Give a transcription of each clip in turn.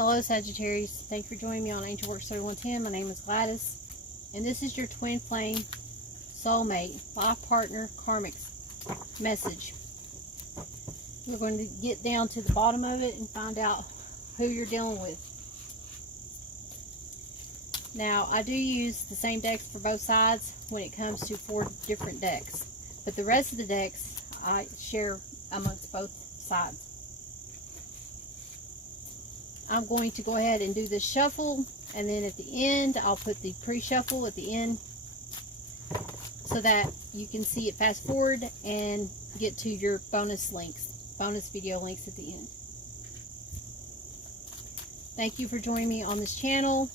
Hello Sagittarius, thank you for joining me on Angel Works 3110. My name is Gladys, and this is your twin flame soulmate life partner karmic message. We're going to get down to the bottom of it and find out who you're dealing with. Now, I do use the same decks for both sides when it comes to 4 different decks, but the rest of the decks I share amongst both sides. I'm going to go ahead and do this shuffle, and then at the end I'll put the pre-shuffle at the end so that you can see it fast forward and get to your bonus video links at the end. Thank you for joining me on this channel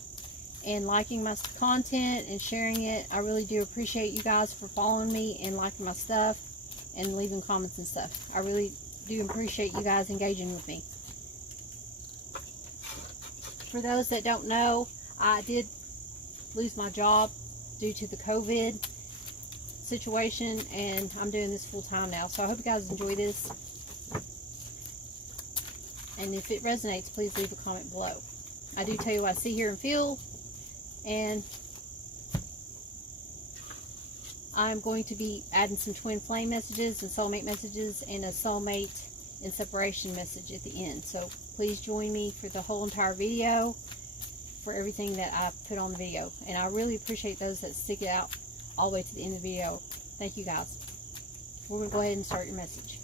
and liking my content and sharing it. I really do appreciate you guys for following me and liking my stuff and leaving comments and stuff. I really do appreciate you guys engaging with me. For those that don't know, I did lose my job due to the COVID situation, and I'm doing this full time now. So I hope you guys enjoy this. And if it resonates, please leave a comment below. I do tell you what I see, hear, and feel. And I'm going to be adding some twin flame messages and soulmate messages and a soulmate and separation message at the end. So please join me for the whole entire video for everything that I put on the video. And I really appreciate those that stick it out all the way to the end of the video. Thank you guys. We're going to go ahead and start your message.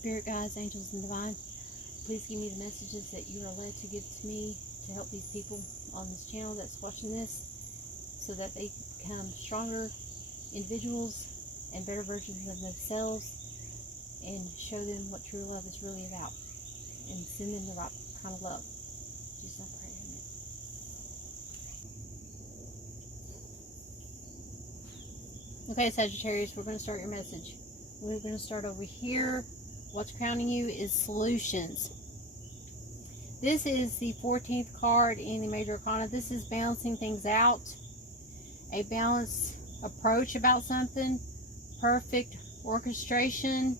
Spirit guides, angels, and divine, please give me the messages that you are led to give to me to help these people on this channel that's watching this, so that they become stronger individuals and better versions of themselves, and show them what true love is really about, and send them the right kind of love. Jesus, I pray. Amen. Okay, Sagittarius, we're going to start your message. We're going to start over here. What's crowning you is solutions. This is the 14th card in the Major Arcana. This is balancing things out, a balanced approach about something, perfect orchestration,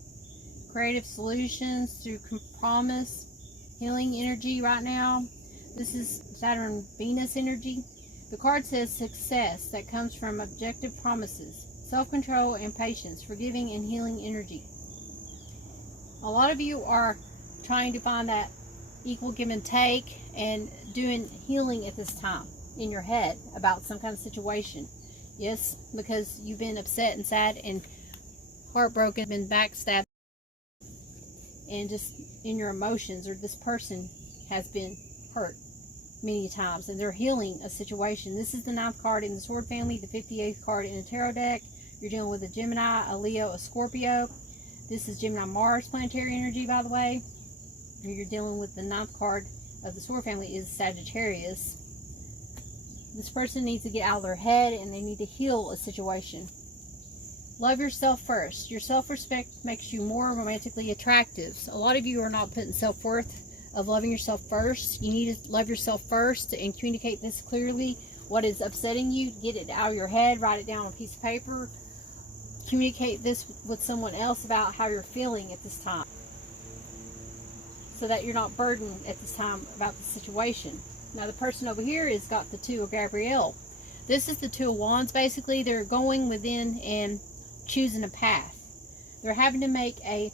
creative solutions through promise, healing energy right now. This is Saturn Venus energy. The card says success that comes from objective promises, self-control and patience, forgiving and healing energy. A lot of you are trying to find that equal give and take and doing healing at this time in your head about some kind of situation. Yes, because you've been upset and sad and heartbroken, been backstabbed, and just in your emotions, or this person has been hurt many times and they're healing a situation. This is the 9th card in the Sword family, the 58th card in the Tarot deck. You're dealing with a Gemini, a Leo, a Scorpio. This is Gemini Mars planetary energy, by the way. You're dealing with the 9th card of the Sword family is Sagittarius. This person needs to get out of their head and they need to heal a situation. Love yourself first. Your self-respect makes you more romantically attractive. So a lot of you are not putting self-worth of loving yourself first. You need to love yourself first and communicate this clearly. What is upsetting you, get it out of your head, write it down on a piece of paper. Communicate this with someone else about how you're feeling at this time, so that you're not burdened at this time about the situation. Now the person over here has got the 2 of Gabrielle. This is the 2 of Wands. Basically, they're going within and choosing a path. They're having to make a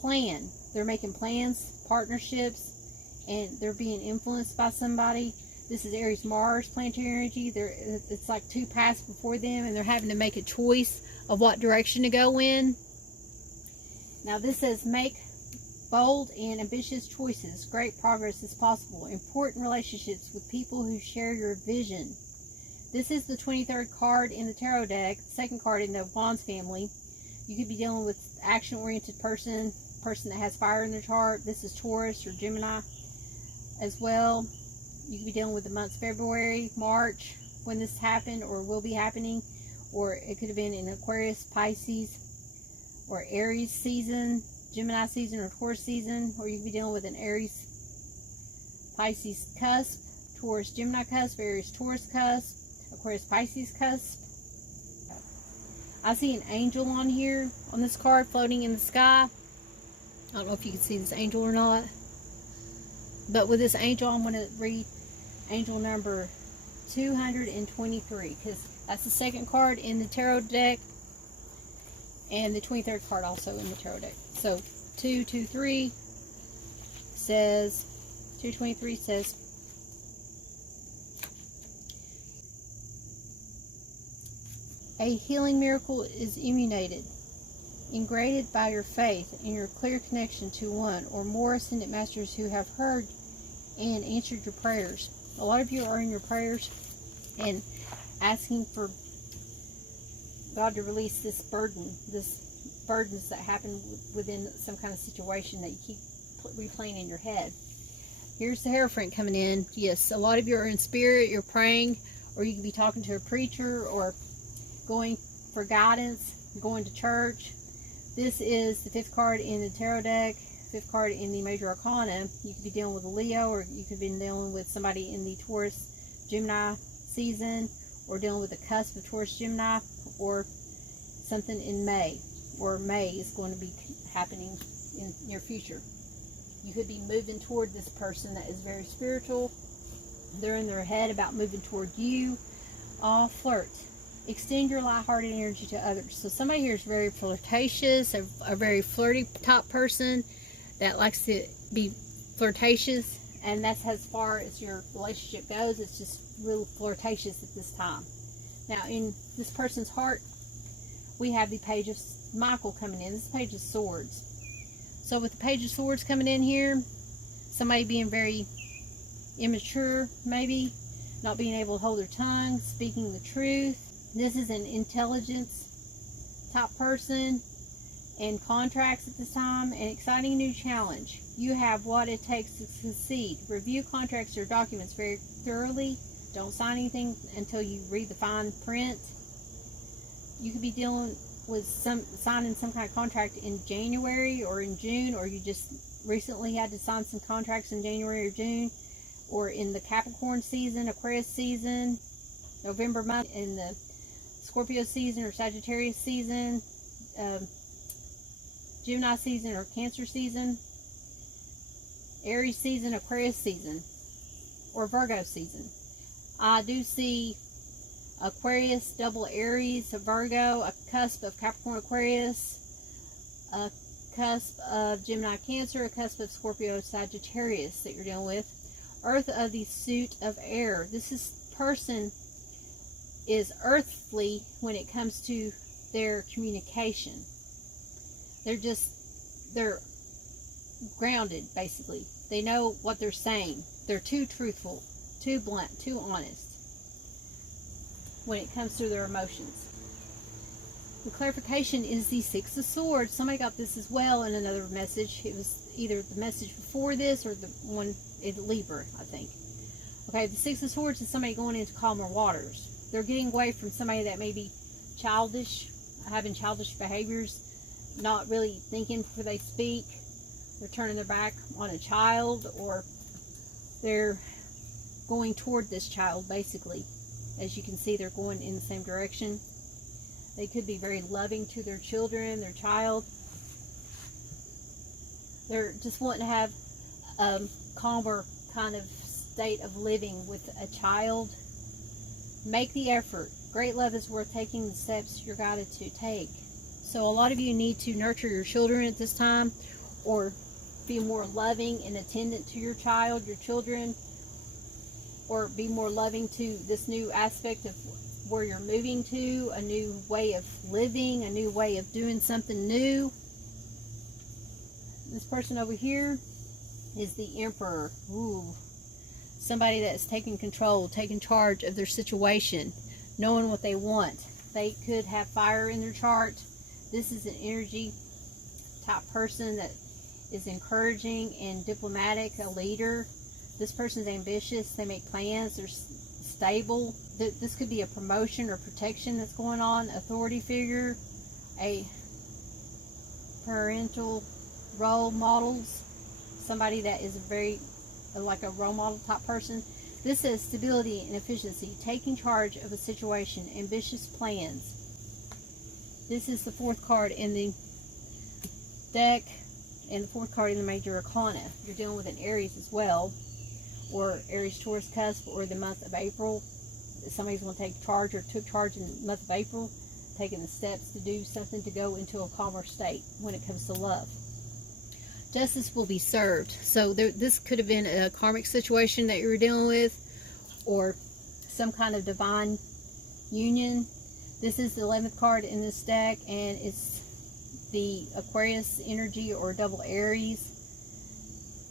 plan. They're making plans, partnerships, and they're being influenced by somebody. This is Aries Mars planetary energy. It's like 2 paths before them, and they're having to make a choice of what direction to go in. Now this says make bold and ambitious choices. Great progress is possible. Important relationships with people who share your vision. This is the 23rd card in the Tarot deck, 2nd card in the Wands family. You could be dealing with action-oriented person that has fire in their chart. This is Taurus or Gemini as well. You could be dealing with the months February, March when this happened or will be happening. Or it could have been in Aquarius, Pisces, or Aries season, Gemini season, or Taurus season. Or you could be dealing with an Aries, Pisces cusp, Taurus, Gemini cusp, Aries, Taurus cusp, Aquarius, Pisces cusp. I see an angel on here, on this card, floating in the sky. I don't know if you can see this angel or not. But with this angel, I'm going to read angel number 223. Because that's the second card in the tarot deck. And the 23rd card also in the tarot deck. So 223 says, 223 says, a healing miracle is emanated, ingrained by your faith and your clear connection to one or more ascended masters who have heard and answered your prayers. A lot of you are in your prayers and asking for God to release this burdens that happen within some kind of situation that you keep replaying in your head. Here's the Hierophant coming in. Yes, a lot of you are in spirit, you're praying, or you could be talking to a preacher or going for guidance, going to church. This is the 5th card in the tarot deck, 5th card in the Major Arcana. You could be dealing with a Leo, or you could be dealing with somebody in the Taurus, Gemini season, or dealing with the cusp of Taurus, Gemini, or something in May, or May is going to be happening in your future. You could be moving toward this person that is very spiritual. They're in their head about moving toward you. Flirt. Extend your lighthearted energy to others. So somebody here is very flirtatious, a very flirty type person that likes to be flirtatious, and that's as far as your relationship goes. It's just real flirtatious at this time. Now, in this person's heart, we have the Page of Michael coming in. This is the Page of Swords. So with the Page of Swords coming in here, somebody being very immature, maybe, not being able to hold their tongue, speaking the truth. This is an intelligence type person in contracts at this time. An exciting new challenge. You have what it takes to succeed. Review contracts or documents very thoroughly. Don't sign anything until you read the fine print. You could be dealing with signing some kind of contract in January or in June, or you just recently had to sign some contracts in January or June, or in the Capricorn season, Aquarius season, November month, in the Scorpio season or Sagittarius season, Gemini season or Cancer season, Aries season, Aquarius season, or Virgo season. I do see Aquarius, double Aries, a Virgo, a cusp of Capricorn, Aquarius, a cusp of Gemini, Cancer, a cusp of Scorpio, Sagittarius that you're dealing with. Earth of the suit of air. This person is earthly when it comes to their communication. They're grounded, basically. They know what they're saying. They're too truthful, too blunt, too honest when it comes to their emotions. The clarification is the Six of Swords. Somebody got this as well in another message. It was either the message before this or the one in Libra, I think. Okay, the Six of Swords is somebody going into calmer waters. They're getting away from somebody that may be childish, having childish behaviors, not really thinking before they speak. They're turning their back on a child, or they're going toward this child, basically. As you can see, they're going in the same direction. They could be very loving to their children, their child. They're just wanting to have a calmer kind of state of living with a child. Make the effort. Great love is worth taking the steps you're guided to take. So a lot of you need to nurture your children at this time, or be more loving and attendant to your child, your children, or be more loving to this new aspect of where you're moving to, a new way of living, a new way of doing something new. This person over here is the Emperor. Ooh. Somebody that is taking control, taking charge of their situation, knowing what they want. They could have fire in their chart. This is an energy type person that is encouraging and diplomatic, a leader. This person's ambitious. They make plans. They're stable. This could be a promotion or protection that's going on. Authority figure, a parental role models, somebody that is very like a role model type person. This is stability and efficiency, taking charge of a situation, ambitious plans. This is the 4th card in the deck, and the 4th card in the major arcana. You're dealing with an Aries as well, or Aries Taurus cusp, or the month of April. Somebody's going to take charge or took charge in the month of April, taking the steps to do something to go into a calmer state when it comes to love. Justice will be served. So this could have been a karmic situation that you were dealing with, or some kind of divine union. This is the 11th card in this deck, and it's the Aquarius energy, or double Aries.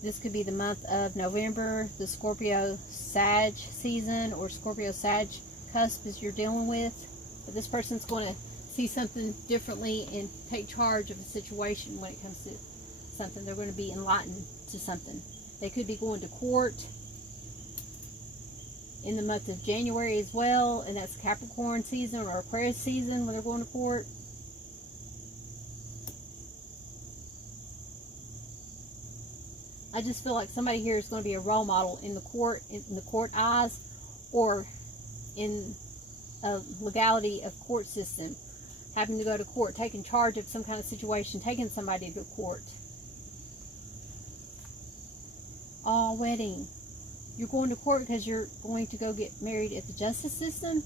This could be the month of November, the Scorpio Sag season, or Scorpio Sag cusp as you're dealing with. But this person's going to see something differently and take charge of a situation when it comes to something. They're going to be enlightened to something. They could be going to court in the month of January as well, and that's Capricorn season or Aquarius season when they're going to court. I just feel like somebody here is going to be a role model in the court eyes, or in a legality of court system, having to go to court, taking charge of some kind of situation, taking somebody to court. Oh, wedding. You're going to court because you're going to go get married at the justice system.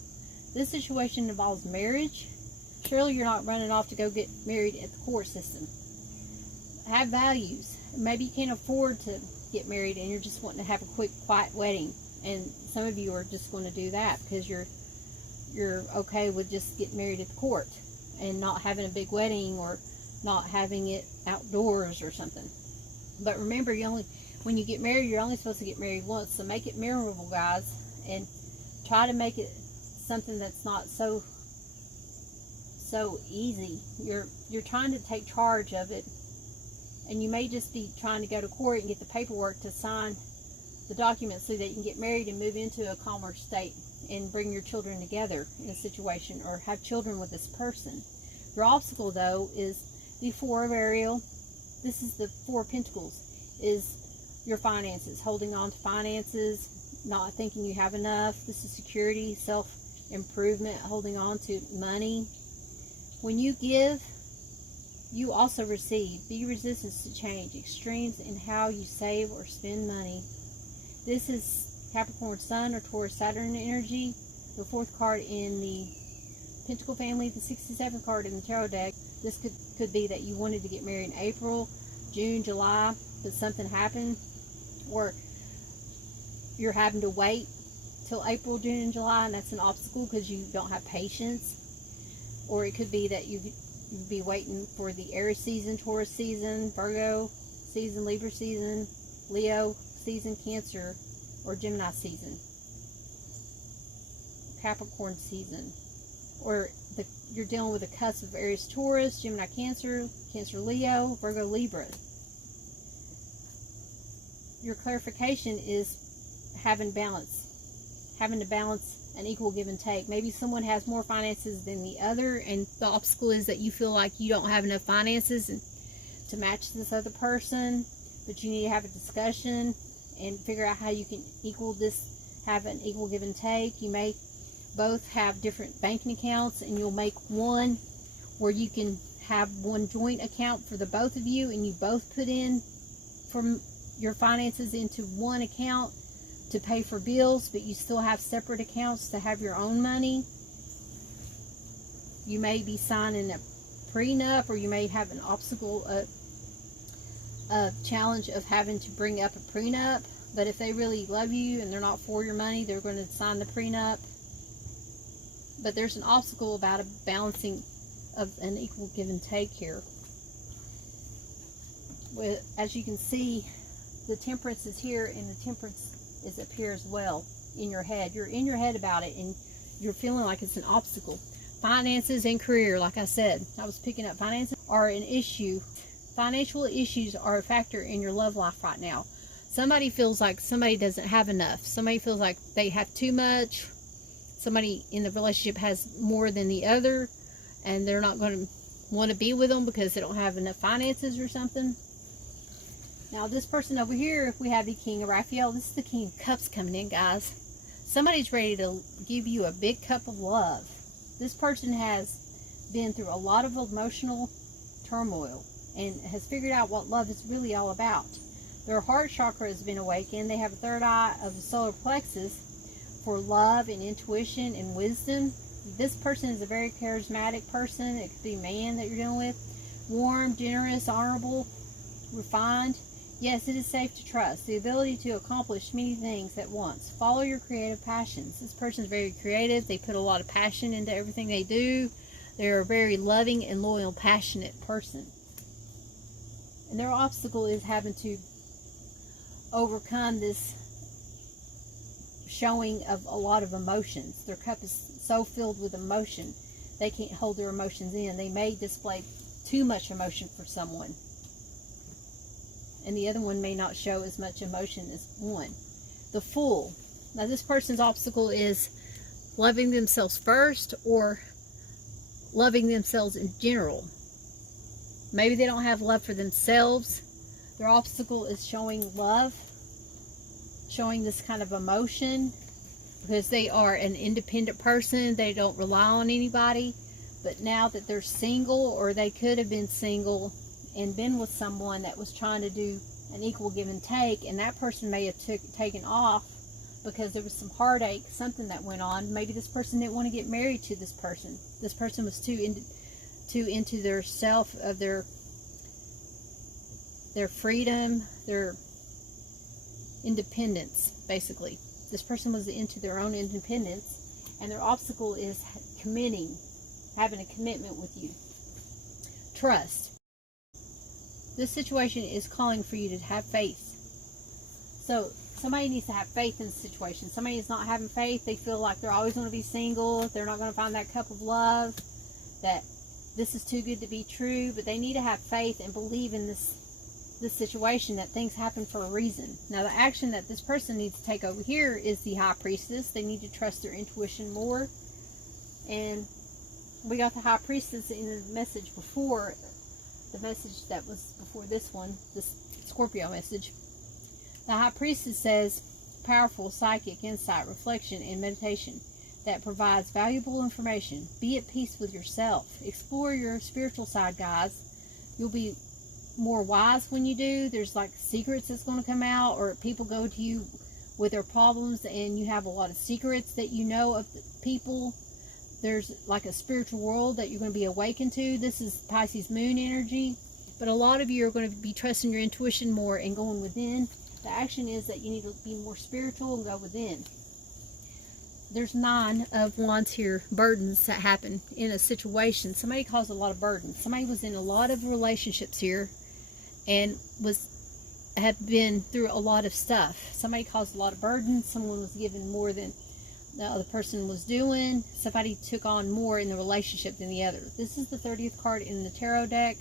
This situation involves marriage. Surely you're not running off to go get married at the court system. Have values. Maybe you can't afford to get married and you're just wanting to have a quick, quiet wedding. And some of you are just going to do that because you're okay with just getting married at the court and not having a big wedding, or not having it outdoors or something. But remember, when you get married, you're only supposed to get married once. So make it memorable, guys, and try to make it something that's not so easy. You're trying to take charge of it. And you may just be trying to go to court and get the paperwork to sign the documents so that you can get married and move into a calmer state and bring your children together in a situation, or have children with this person. Your obstacle, though, is the 4 of Ariel. This is the 4 of Pentacles, is your finances, holding on to finances, not thinking you have enough. This is security, self-improvement, holding on to money. When you give, you also receive. Be resistant to change. Extremes in how you save or spend money. This is Capricorn Sun or Taurus Saturn energy. The 4th card in the Pentacle family, the 67th card in the tarot deck. This could be that you wanted to get married in April, June, July, but something happened, or you're having to wait till April, June, and July, and that's an obstacle because you don't have patience. Or it could be that you'd be waiting for the Aries season, Taurus season, Virgo season, Libra season, Leo season, Cancer, or Gemini season, Capricorn season. Or you're dealing with a cusp of Aries Taurus, Gemini Cancer, Cancer Leo, Virgo Libra. Your clarification is having balance, having to balance an equal give and take. Maybe someone has more finances than the other, and the obstacle is that you feel like you don't have enough finances to match this other person, but you need to have a discussion and figure out how you can equal this, have an equal give and take. You may both have different banking accounts, and you'll make one where you can have one joint account for the both of you, and you both put in from your finances into one account to pay for bills, but you still have separate accounts to have your own money. You may be signing a prenup, or you may have an obstacle, a challenge of having to bring up a prenup. But if they really love you and they're not for your money, they're going to sign the prenup. But there's an obstacle about a balancing of an equal give and take here. As you can see, the Temperance is here, and the Temperance is up here as well in your head. You're in your head about it, and you're feeling like it's an obstacle. Finances and career, like I said, I was picking up finances are an issue. Financial issues are a factor in your love life right now. Somebody feels like somebody doesn't have enough. Somebody feels like they have too much. Somebody in the relationship has more than the other, and they're not going to want to be with them because they don't have enough finances or something. Now, this person over here, if we have the King of Raphael, this is the King of Cups coming in, guys. Somebody's ready to give you a big cup of love. This person has been through a lot of emotional turmoil. and has figured out what love is really all about. Their heart chakra has been awakened. They have a third eye of the solar plexus for love and intuition and wisdom. This person is a very charismatic person. It could be a man that you're dealing with. Warm, generous, honorable, refined. Yes, it is safe to trust. The ability to accomplish many things at once. Follow your creative passions. This person is very creative. They put a lot of passion into everything they do. They're a very loving and loyal, passionate person. And their obstacle is having to overcome this showing of a lot of emotions. Their cup is so filled with emotion, they can't hold their emotions in. They may display too much emotion for someone, and the other one may not show as much emotion as one. The Fool. Now this person's obstacle is loving themselves first, or loving themselves in general. Maybe they don't have love for themselves. Their obstacle is showing love, showing this kind of emotion, because they are an independent person. They don't rely on anybody. But now that they're single, or they could have been single and been with someone that was trying to do an equal give and take, and that person may have taken off because there was some heartache, something that went on. Maybe this person didn't want to get married to this person. This person was too into their self, of their freedom, their independence, basically. This person was into their own independence, and their obstacle is committing, having a commitment with you. Trust. This situation is calling for you to have faith. So somebody needs to have faith in the situation. Somebody is not having faith. They feel like they're always going to be single. They're not going to find that cup of love. That this is too good to be true. But they need to have faith and believe in this situation, that things happen for a reason. Now the action that this person needs to take over here is the High Priestess. They need to trust their intuition more. And we got the High Priestess in the message before, the message that was before this one, this Scorpio message. The High Priestess says, powerful psychic insight, reflection, and meditation that provides valuable information. Be at peace with yourself. Explore your spiritual side, guys. You'll be more wise when you do. There's like secrets that's going to come out, or people go to you with their problems and you have a lot of secrets that you know of the people. There's like a spiritual world that you're going to be awakened to. This is Pisces moon energy, but a lot of you are going to be trusting your intuition more and going within. The action is that you need to be more spiritual and go within. There's 9 of Wands here, burdens that happen in a situation. Somebody caused a lot of burdens. Somebody was in a lot of relationships here and had been through a lot of stuff. Somebody caused a lot of burdens. Someone was given more than the other person was doing. Somebody took on more in the relationship than the other. This is the 30th card in the tarot deck.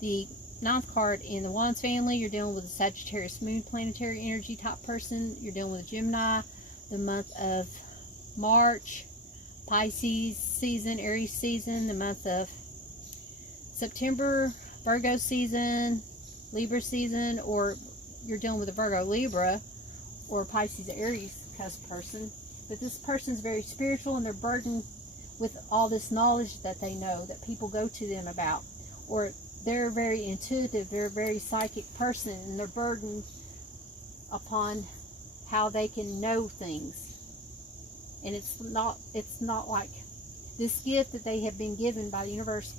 The 9th card in the Wands family. You're dealing with a Sagittarius moon planetary energy type person. You're dealing with Gemini, the month of March, Pisces season, Aries season, the month of September, Virgo season, Libra season, or you're dealing with a Virgo Libra or Pisces Aries cusp person. But this person's very spiritual, and they're burdened with all this knowledge that they know, that people go to them about. Or they're very intuitive, they're a very psychic person, and they're burdened upon how they can know things. And it's not like this gift that they have been given by the universe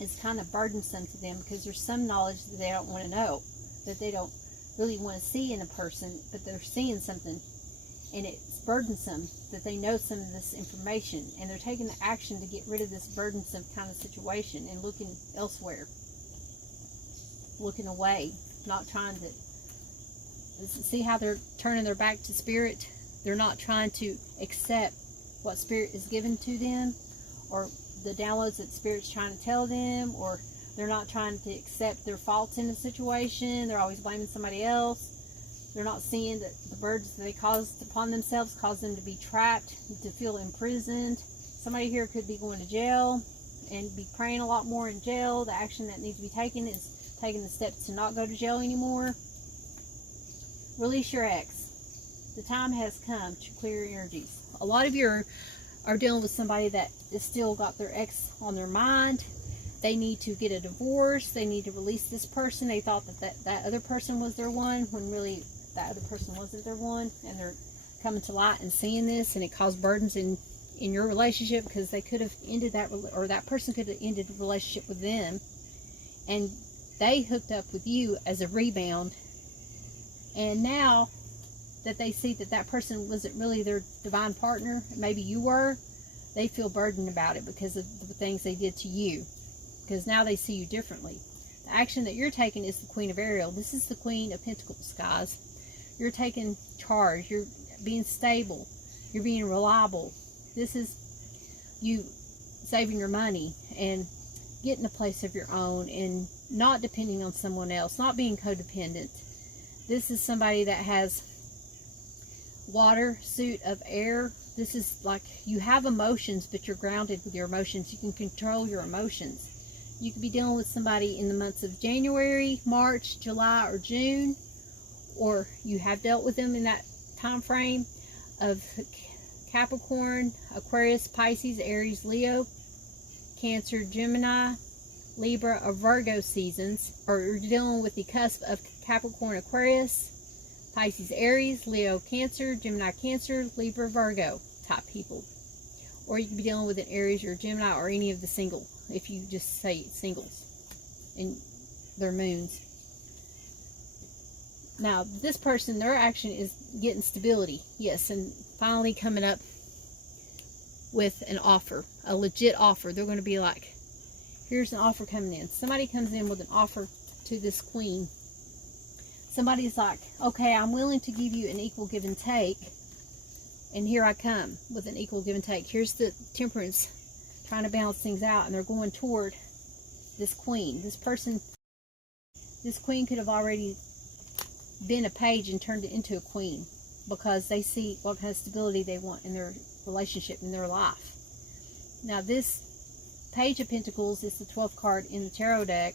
is kind of burdensome to them, because there's some knowledge that they don't want to know, that they don't really want to see in a person, but they're seeing something, and it's burdensome that they know some of this information, and they're taking the action to get rid of this burdensome kind of situation and looking elsewhere, looking away, not trying to see how they're turning their back to spirit. They're not trying to accept what spirit is given to them, or the downloads that spirit's trying to tell them, or they're not trying to accept their faults in the situation. They're always blaming somebody else. They're not seeing that the burdens that they caused upon themselves cause them to be trapped, to feel imprisoned. Somebody here could be going to jail and be praying a lot more in jail. The action that needs to be taken is taking the steps to not go to jail anymore. Release your ex. The time has come to clear your energies. A lot of you are dealing with somebody that is still got their ex on their mind. they need to get a divorce, they need to release this person. They thought that other person was their one, when really that other person wasn't their one, and they're coming to light and seeing this, and it caused burdens in your relationship, because they could have ended that, or that person could have ended the relationship with them, and they hooked up with you as a rebound. And now that they see that that person wasn't really their divine partner, maybe you were, they feel burdened about it because of the things they did to you, because now they see you differently. The action that you're taking is the Queen of Ariel. This is the Queen of Pentacles, guys. You're taking charge. You're being stable. You're being reliable. This is you saving your money and getting a place of your own and not depending on someone else, not being codependent. This is somebody that has water, suit of air. This is like you have emotions, but you're grounded with your emotions. You can control your emotions. You could be dealing with somebody in the months of January, March, July, or June, or you have dealt with them in that time frame of Capricorn, Aquarius, Pisces, Aries, Leo, Cancer, Gemini, Libra, or Virgo seasons, or you're dealing with the cusp of Capricorn, Aquarius, Pisces, Aries, Leo, Cancer, Gemini, Cancer, Libra, Virgo type people. Or you could be dealing with an Aries or Gemini, or any of the single, if you just say singles in their moons. Now, this person, their action is getting stability, yes, and finally coming up with an offer, a legit offer. They're going to be like, here's an offer coming in. Somebody comes in with an offer to this queen. Somebody's like, okay, I'm willing to give you an equal give and take, and here I come with an equal give and take. Here's the Temperance trying to balance things out, and they're going toward this queen. This person, this queen could have already been a page and turned it into a queen, because they see what kind of stability they want in their relationship, in their life. Now, this Page of Pentacles is the 12th card in the tarot deck,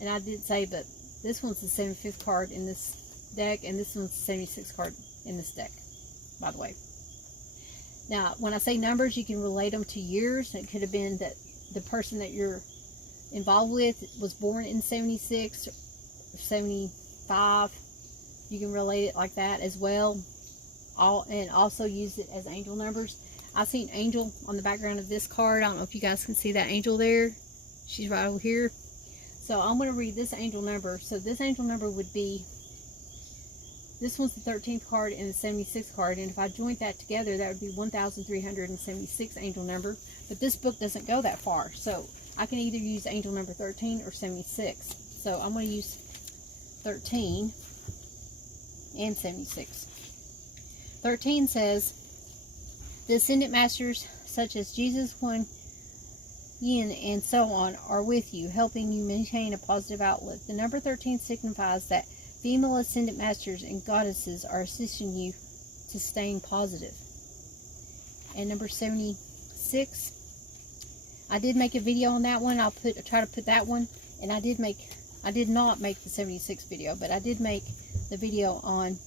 and I did say, but this one's the 75th card in this deck, and this one's the 76th card in this deck, by the way. Now, when I say numbers, you can relate them to years. It could have been that the person that you're involved with was born in 76 or 75. You can relate it like that as well. And also use it as angel numbers. I've seen angel on the background of this card. I don't know if you guys can see that angel there. She's right over here. So I'm going to read this angel number. So this angel number would be, this one's the 13th card and the 76th card. And if I joined that together, that would be 1,376 angel number. But this book doesn't go that far. So I can either use angel number 13 or 76. So I'm going to use 13 and 76. 13 says, the Ascendant Masters, such as Jesus, Kuan Yin, and so on, are with you, helping you maintain a positive outlook. The number 13 signifies that female Ascendant Masters and Goddesses are assisting you to staying positive. And number 76, I did make a video on that one. I'll try to put that one, and I did not make the 76 video, but I did make the video on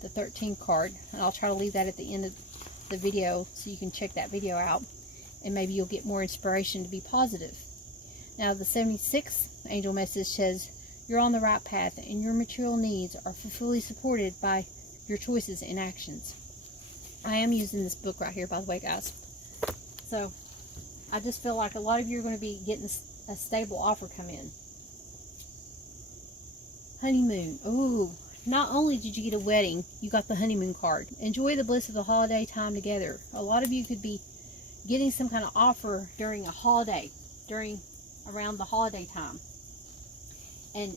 the 13 card, and I'll try to leave that at the end of the video so you can check that video out, and maybe you'll get more inspiration to be positive. Now, the 76th angel message says, you're on the right path, and your material needs are fully supported by your choices and actions. I am using this book right here, by the way, guys. So I just feel like a lot of you are going to be getting a stable offer come in. Honeymoon. Ooh. Not only did you get a wedding, you got the honeymoon card. Enjoy the bliss of the holiday time together. A lot of you could be getting some kind of offer during a holiday, around the holiday time. And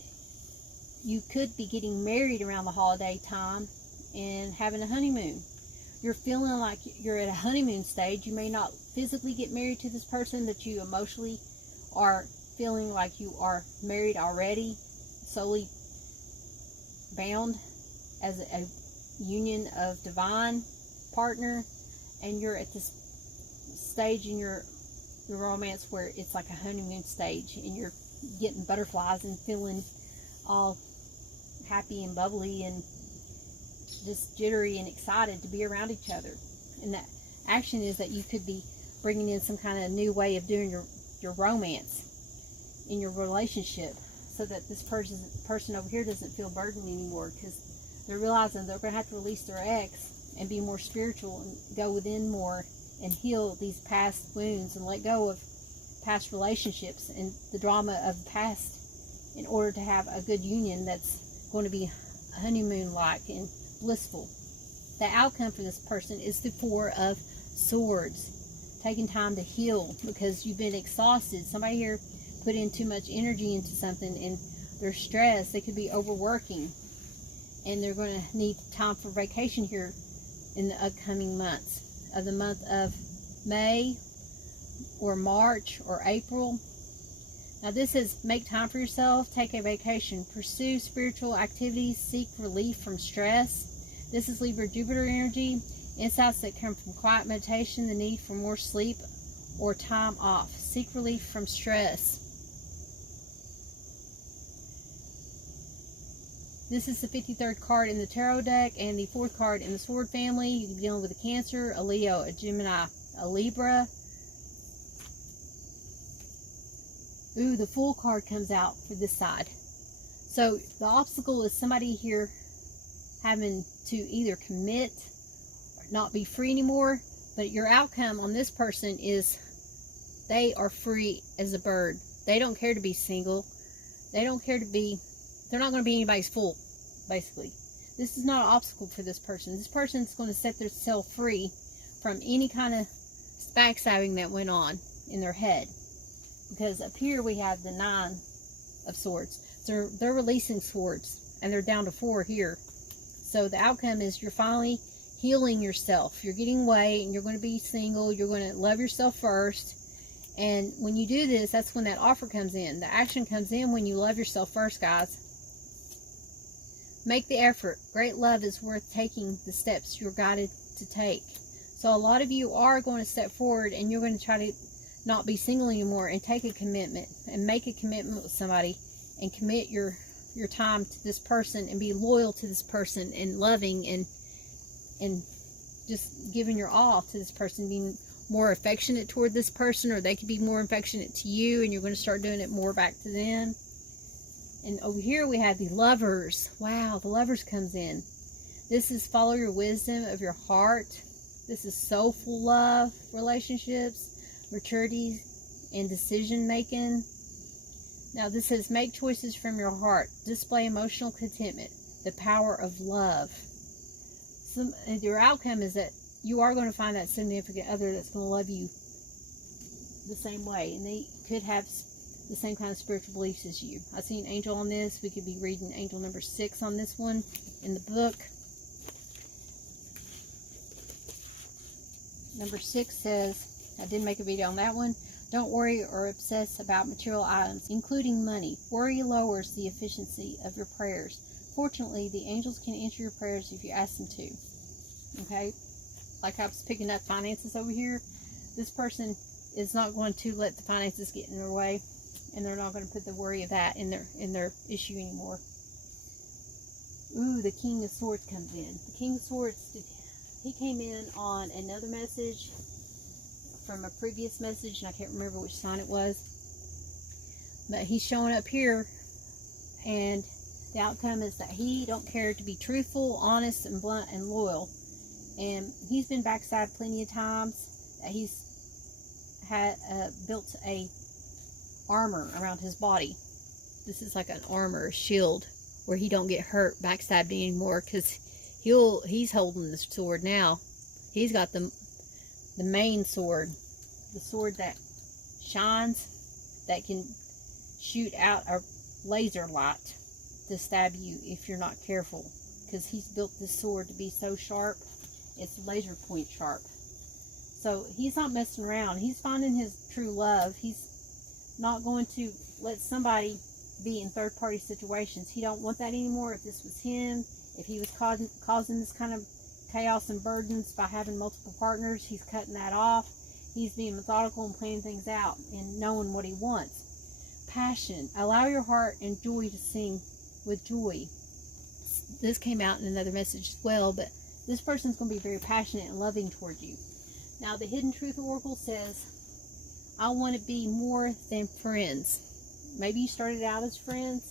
you could be getting married around the holiday time and having a honeymoon. You're feeling like you're at a honeymoon stage. You may not physically get married to this person, but you emotionally are feeling like you are married already, solely bound as a union of divine partner, and you're at this stage in your romance where it's like a honeymoon stage, and you're getting butterflies and feeling all happy and bubbly and just jittery and excited to be around each other. And that action is that you could be bringing in some kind of new way of doing your your romance in your relationship, so that this person over here doesn't feel burdened anymore, because they're realizing they're going to have to release their ex and be more spiritual and go within more and heal these past wounds and let go of past relationships and the drama of the past in order to have a good union that's going to be honeymoon-like and blissful. The outcome for this person is the Four of Swords. Taking time to heal because you've been exhausted. Somebody here put in too much energy into something and they're stressed. They could be overworking. And they're going to need time for vacation here in the upcoming months. Of the month of May or March or April. Now this is make time for yourself. Take a vacation. Pursue spiritual activities. Seek relief from stress. This is Libra Jupiter energy. Insights that come from quiet meditation, the need for more sleep or time off. Seek relief from stress. This is the 53rd card in the tarot deck and the 4th card in the sword family. You can be dealing with a Cancer, a Leo, a Gemini, a Libra. Ooh, the Fool card comes out for this side. So the obstacle is somebody here having to either commit or not be free anymore, but your outcome on this person is they are free as a bird. They don't care to be single. They don't care to be, they're not going to be anybody's fool, basically. This is not an obstacle for this person. This person is going to set themselves free from any kind of backstabbing that went on in their head. Because up here we have the 9 of Swords. So they're releasing swords, and they're down to 4 here. So the outcome is you're finally healing yourself. You're getting weight, and you're going to be single. You're going to love yourself first. And when you do this, that's when that offer comes in. The action comes in when you love yourself first, guys. Make the effort. Great love is worth taking the steps you're guided to take. So a lot of you are going to step forward, and you're going to try to not be single anymore and take a commitment and make a commitment with somebody and commit your time to this person and be loyal to this person and loving and just giving your all to this person, being more affectionate toward this person, or they could be more affectionate to you, and you're going to start doing it more back to them. And over here we have the Lovers. Wow, the Lovers comes in. This is follow your wisdom of your heart. This is soulful love relationships, maturity and decision making. Now this says make choices from your heart. Display emotional contentment. The power of love. Your outcome is that you are going to find that significant other that's going to love you the same way. And they could have the same kind of spiritual beliefs as you. I see an angel on this. We could be reading angel number 6 on this one in the book. Number 6 says, I did make a video on that one. Don't worry or obsess about material items, including money. Worry lowers the efficiency of your prayers. Fortunately, the angels can answer your prayers if you ask them to. Okay? Like I was picking up finances over here. This person is not going to let the finances get in their way, and they're not going to put the worry of that in their issue anymore. Ooh, the King of Swords comes in. The King of Swords, he came in on another message from a previous message, and I can't remember which sign it was. But he's showing up here, and the outcome is that he don't care to be truthful, honest, and blunt, and loyal. And he's been backstabbed plenty of times. He's had built a armor around his body. This is like an armor, a shield, where he don't get hurt, backstabbed anymore, because he's holding the sword now. He's got the main sword, the sword that shines, that can shoot out a laser light to stab you if you're not careful, because he's built this sword to be so sharp, it's laser point sharp. So he's not messing around. He's finding his true love. He's not going to let somebody be in third-party situations. He don't want that anymore. If this was him, if he was causing this kind of chaos and burdens by having multiple partners, he's cutting that off. He's being methodical and planning things out and knowing what he wants. Passion. Allow your heart and joy to sing with joy. This came out in another message as well, but this person's going to be very passionate and loving toward you. Now, the Hidden Truth Oracle says, I want to be more than friends. Maybe you started out as friends.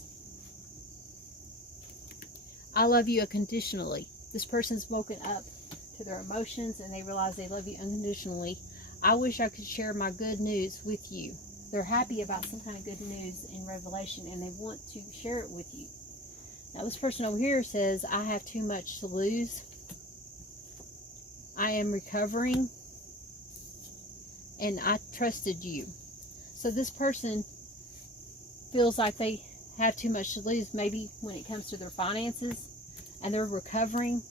I love you unconditionally. This person's woken up to their emotions and they realize they love you unconditionally. I wish I could share my good news with you. They're happy about some kind of good news in revelation and they want to share it with you. Now this person over here says, I have too much to lose. I am recovering and I trusted you. So this person feels like they have too much to lose, maybe when it comes to their finances, and they're recovering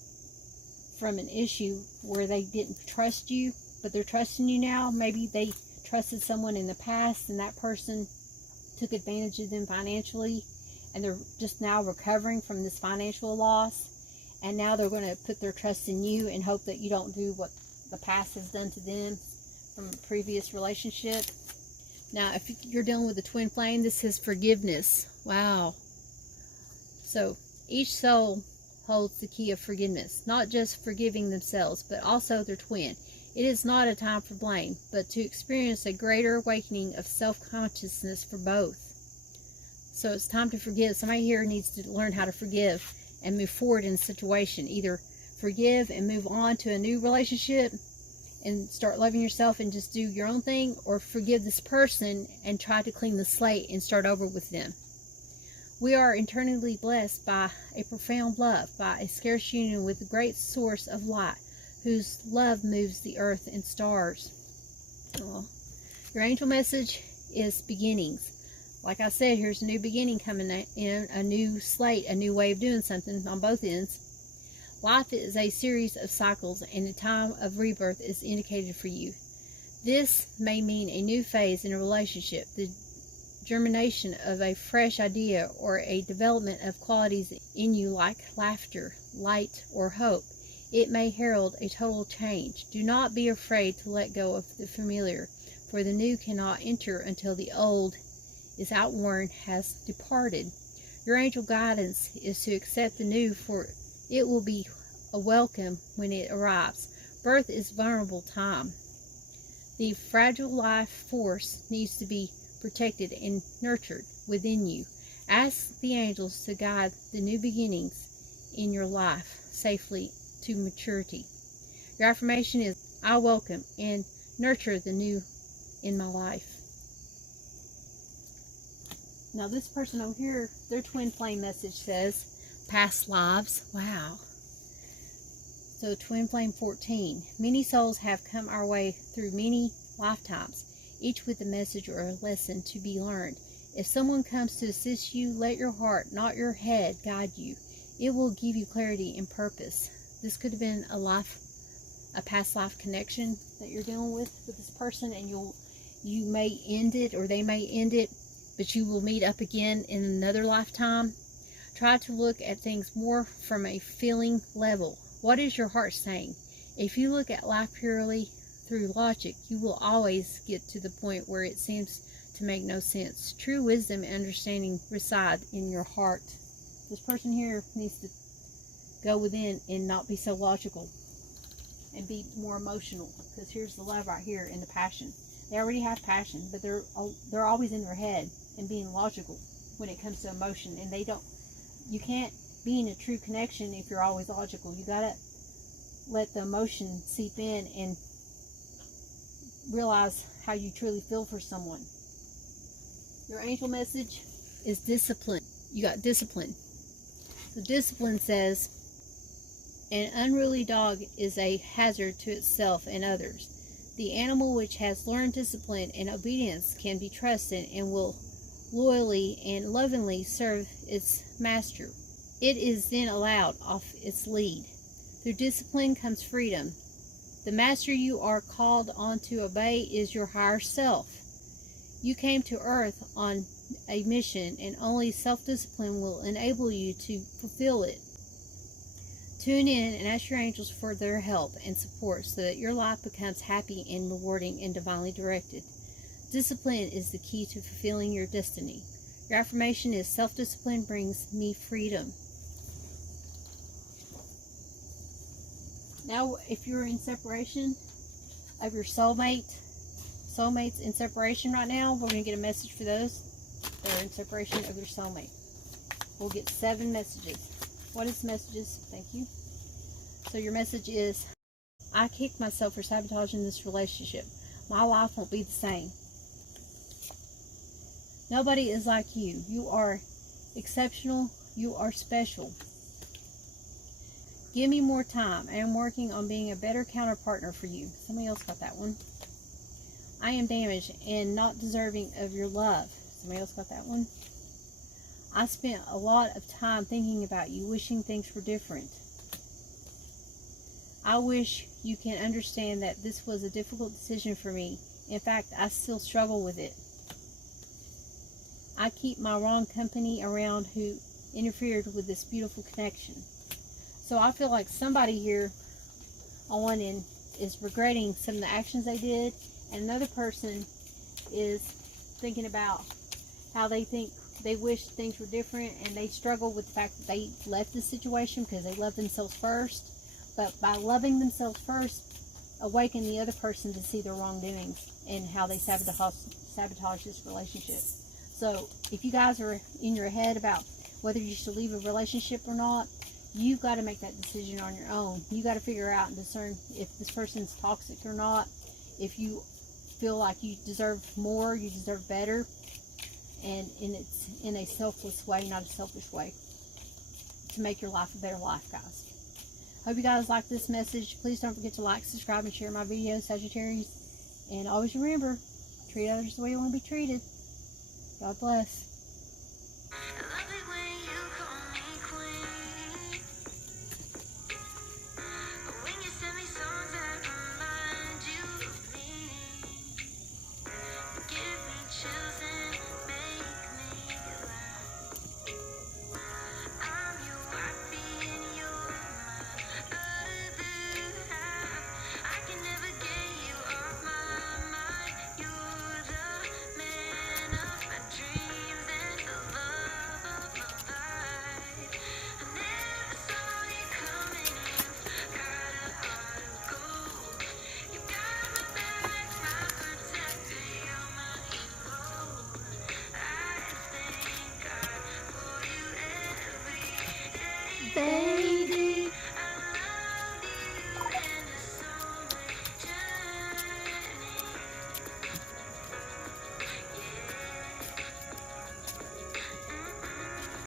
from an issue where they didn't trust you, but they're trusting you now. Maybe they trusted someone in the past and that person took advantage of them financially, and they're just now recovering from this financial loss, and now they're going to put their trust in you and hope that you don't do what the past has done to them from a previous relationship. Now, if you're dealing with a twin flame, this is forgiveness. Wow. So, each soul holds the key of forgiveness. Not just forgiving themselves, but also their twin. It is not a time for blame, but to experience a greater awakening of self-consciousness for both. So, it's time to forgive. Somebody here needs to learn how to forgive and move forward in a situation. Either forgive and move on to a new relationship and start loving yourself and just do your own thing, or forgive this person and try to clean the slate and start over with them. We are eternally blessed by a profound love, by a scarce union with the great source of light, whose love moves the earth and stars. Your angel message is beginnings. Like I said, here's a new beginning coming in, a new slate, a new way of doing something on both ends. Life is a series of cycles, and a time of rebirth is indicated for you. This may mean a new phase in a relationship, the germination of a fresh idea, or a development of qualities in you like laughter, light, or hope. It may herald a total change. Do not be afraid to let go of the familiar, for the new cannot enter until the old is outworn, has departed. Your angel guidance is to accept the new, for it will be a welcome when it arrives. Birth is vulnerable time. The fragile life force needs to be protected and nurtured within you. Ask the angels to guide the new beginnings in your life safely to maturity. Your affirmation is, I welcome and nurture the new in my life. Now this person over here, their twin flame message says, past lives. Wow. So twin flame 14. Many souls have come our way through many lifetimes, each with a message or a lesson to be learned. If someone comes to assist you, let your heart, not your head, guide you. It will give you clarity and purpose. This could have been a past life connection that you're dealing with this person, and you may end it, or they may end it, but you will meet up again in another lifetime. Try to look at things more from a feeling level. What is your heart saying? If you look at life purely through logic, you will always get to the point where it seems to make no sense. True wisdom and understanding reside in your heart. This person here needs to go within and not be so logical and be more emotional, because here's the love right here and the passion. They already have passion, but they're always in their head and being logical when it comes to emotion, and you can't be in a true connection if you're always logical. You gotta let the emotion seep in and realize how you truly feel for someone. Your angel message is discipline. You got discipline. The discipline says, an unruly dog is a hazard to itself and others. The animal which has learned discipline and obedience can be trusted and will loyally and lovingly serve its master. It is then allowed off its lead. Through discipline comes freedom. The master you are called on to obey is your higher self. You came to earth on a mission, and only self-discipline will enable you to fulfill it. Tune in and ask your angels for their help and support so that your life becomes happy and rewarding and divinely directed. Discipline is the key to fulfilling your destiny. Your affirmation is, self-discipline brings me freedom. Now, if you're in separation of your soulmate, soulmates in separation right now, we're going to get a message for those that are in separation of their soulmate. We'll get 7 messages. What is messages? Thank you. So your message is, I kicked myself for sabotaging this relationship. My life won't be the same. Nobody is like you. You are exceptional. You are special. Give me more time. I am working on being a better counterpartner for you. Somebody else got that one. I am damaged and not deserving of your love. Somebody else got that one. I spent a lot of time thinking about you, wishing things were different. I wish you can understand that this was a difficult decision for me. In fact, I still struggle with it. I keep my wrong company around who interfered with this beautiful connection. So I feel like somebody here on and is regretting some of the actions they did, and another person is thinking about how they think they wish things were different, and they struggle with the fact that they left the situation because they loved themselves first. But by loving themselves first, awaken the other person to see their wrongdoings and how they sabotage this relationship. So if you guys are in your head about whether you should leave a relationship or not, you've got to make that decision on your own. You got to figure out and discern if this person's toxic or not. If you feel like you deserve more, you deserve better, and it's in a selfless way, not a selfish way, to make your life a better life, guys. Hope you guys like this message. Please don't forget to like, subscribe, and share my videos, Sagittarius. And always remember, treat others the way you want to be treated. God bless.